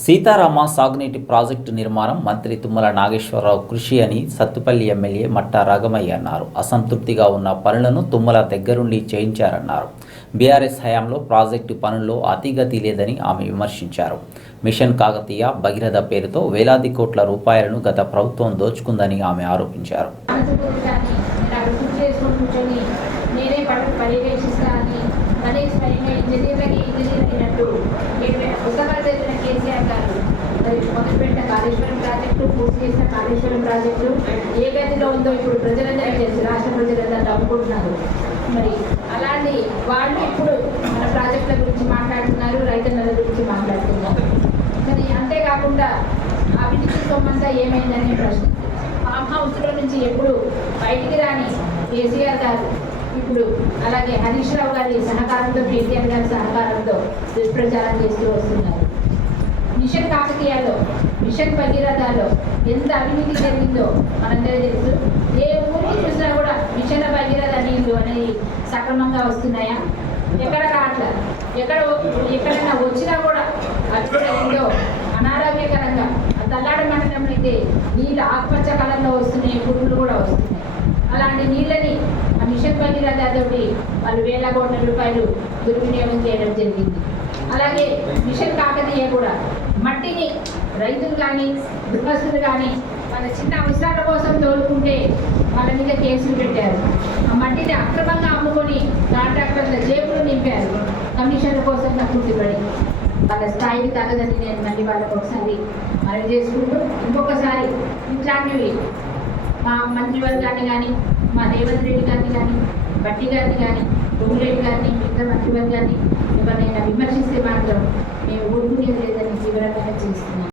సీతారామ సాగునీటి ప్రాజెక్టు నిర్మాణం మంత్రి తుమ్మల నాగేశ్వరరావు కృషి అని సత్తుపల్లి ఎమ్మెల్యే మట్టా రాగమయ్య అన్నారు. అసంతృప్తిగా ఉన్న పనులను తుమ్మల దగ్గరుండి చేయించారన్నారు. బీఆర్ఎస్ హయాంలో ప్రాజెక్టు పనుల్లో అతిగతి లేదని ఆమె విమర్శించారు. మిషన్ కాకతీయ భగీరథ పేరుతో వేలాది కోట్ల రూపాయలను గత ప్రభుత్వం దోచుకుందని ఆమె ఆరోపించారు. అనంతపురాన్ని కాళేశ్వరం ప్రాజెక్టు పూర్తి చేసిన కాళేశ్వరం ప్రాజెక్టు ఏ గదిలో ఉందో ఇప్పుడు ప్రజలందరికీ తెలుసు రాష్ట్ర ప్రజలందరూ నమ్ముకుంటున్నారు మరి అలాంటి వాళ్ళు ఇప్పుడు మన ప్రాజెక్టుల గురించి మాట్లాడుతున్నారు రైతన్నల గురించి మాట్లాడుతున్నారు. మరి అంతేకాకుండా అభివృద్ధి సొమ్మంతా ఏమైందని ప్రశ్న. ఫామ్ హౌస్లో నుంచి ఎప్పుడు బయటికి రాని కేసీఆర్ గారు ఇప్పుడు అలాగే హరీష్ రావు గారి సహకారంతో కేసీఆర్ గారి సహకారంతో దుష్ప్రచారం చేస్తూ వస్తున్నారు. మిషన్ కాకతీయాలో మిషన్ భగీరథలో ఎంత అవినీతి జరిగిందో మనందరూ తెలుసు. ఏ ఊరికి చూసినా కూడా మిషన్ భగీరథ నీళ్ళు అనేది సక్రమంగా వస్తున్నాయా? ఎక్కడ రావట్లా ఎక్కడ ఎక్కడైనా వచ్చినా కూడా అది అనారోగ్యకరంగా. ఆ తల్లాడ మండలం అయితే నీళ్ళు ఆకుపచ్చ కలర్లో వస్తున్నాయి పురుగులు కూడా వస్తున్నాయి. అలాంటి నీళ్ళని ఆ మిషన్ భగీరథ తోటి వాళ్ళు వేల కోట్ల రూపాయలు దుర్వినియోగం చేయడం జరిగింది. అలాగే మిషన్ కాకతీయ కూడా. మట్టిని రైతులు కానీ గృహస్థులు కానీ వాళ్ళ చిన్న అవసరాల కోసం తోలుకుంటే వాళ్ళ మీద కేసులు పెట్టారు. ఆ మట్టిని అక్రమంగా అమ్ముకొని కాంట్రాక్టర్ల జేబులు నింపారు. కమిషన్ల కోసం కట్టుబడి వాళ్ళ స్థాయికి తగదని నేను మళ్ళీ వాళ్ళకి ఒకసారి మనవి చేసుకుంటూ ఇంకొకసారి ఇట్లాంటివి మా మంత్రివర్గాన్ని కానీ మా రేవంత్ రెడ్డి గారిని కానీ బట్టి గారిని కానీ పొంగులేటి గారిని మిగతా మంత్రివర్గాన్ని ఎవరినైనా విమర్శిస్తే మాత్రం మేము ఊరుకునేది లేదని తీవ్రంగా చేస్తున్నాం